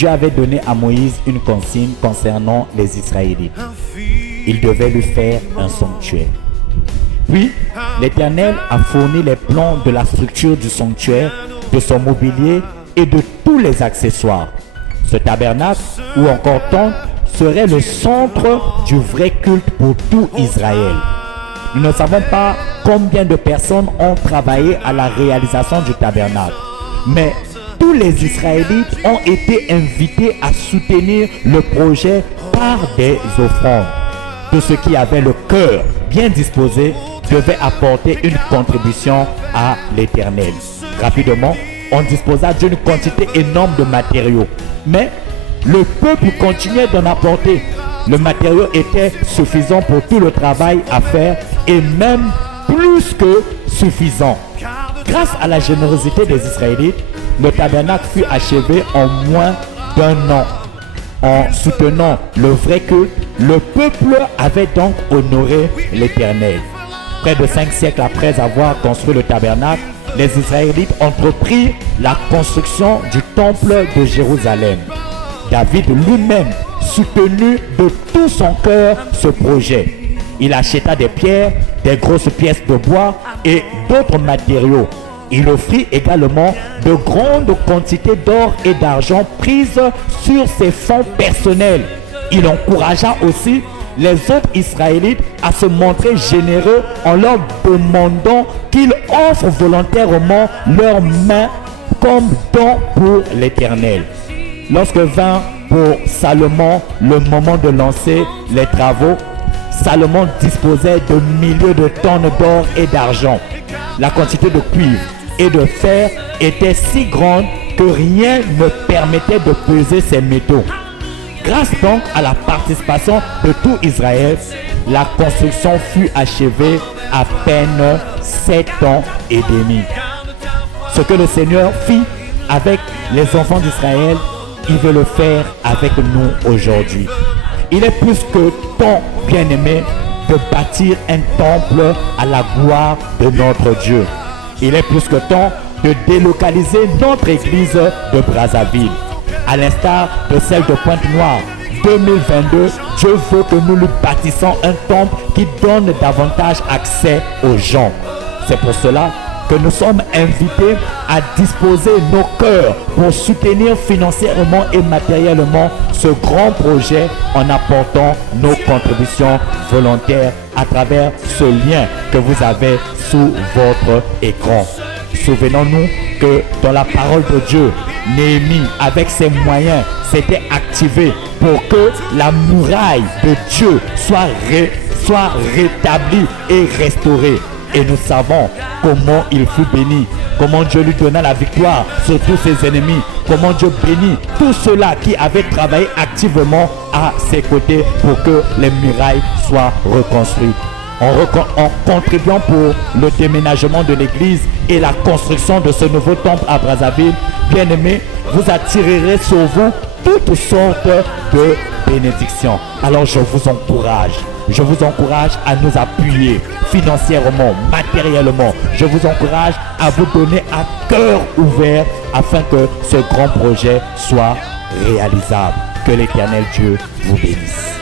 Dieu avait donné à Moïse une consigne concernant les Israélites. Il devait lui faire un sanctuaire. Puis, l'Éternel a fourni les plans de la structure du sanctuaire, de son mobilier et de tous les accessoires. Ce tabernacle, ou encore temple, serait le centre du vrai culte pour tout Israël. Nous ne savons pas combien de personnes ont travaillé à la réalisation du tabernacle, mais tous les Israélites ont été invités à soutenir le projet par des offrandes. Tous ceux qui avaient le cœur bien disposé devaient apporter une contribution à l'Éternel. Rapidement, on disposa d'une quantité énorme de matériaux, mais le peuple continuait d'en apporter. Le matériau était suffisant pour tout le travail à faire et même plus que suffisant. Grâce à la générosité des Israélites, le tabernacle fut achevé en moins d'un an. En soutenant le vrai culte, le peuple avait donc honoré l'Éternel. Près de 5 siècles après avoir construit le tabernacle, les Israélites entreprirent la construction du temple de Jérusalem. David lui-même soutenu de tout son cœur ce projet. Il acheta des pierres, des grosses pièces de bois et d'autres matériaux. Il offrit également de grandes quantités d'or et d'argent prises sur ses fonds personnels. Il encouragea aussi les autres Israélites à se montrer généreux en leur demandant qu'ils offrent volontairement leurs mains comme don pour l'Éternel. Lorsque vint pour Salomon le moment de lancer les travaux, Salomon disposait de milliers de tonnes d'or et d'argent. La quantité de cuivre et de fer était si grande que rien ne permettait de peser ces métaux. Grâce donc à la participation de tout Israël, la construction fut achevée à peine 7 ans et demi. Ce que le Seigneur fit avec les enfants d'Israël, il veut le faire avec nous aujourd'hui. Il est plus que temps, bien-aimé, de bâtir un temple à la gloire de notre Dieu. Il est plus que temps de délocaliser notre église de Brazzaville. À l'instar de celle de Pointe-Noire, 2022, Dieu veut que nous lui bâtissons un temple qui donne davantage accès aux gens. C'est pour cela que nous sommes invités à disposer nos cœurs pour soutenir financièrement et matériellement ce grand projet en apportant nos contributions volontaires à travers ce lien que vous avez sous votre écran. Souvenons-nous que dans la parole de Dieu, Néhémie, avec ses moyens, s'était activé pour que la muraille de Dieu soit rétablie et restaurée. Et nous savons comment il fut béni, comment Dieu lui donna la victoire sur tous ses ennemis, comment Dieu bénit tous ceux-là qui avaient travaillé activement à ses côtés pour que les murailles soient reconstruites. En contribuant pour le déménagement de l'église et la construction de ce nouveau temple à Brazzaville, bien-aimés, vous attirerez sur vous toutes sortes de bénédictions. Alors je vous encourage à nous appuyer financièrement, matériellement. Je vous encourage à vous donner à cœur ouvert afin que ce grand projet soit réalisable. Que l'Éternel Dieu vous bénisse.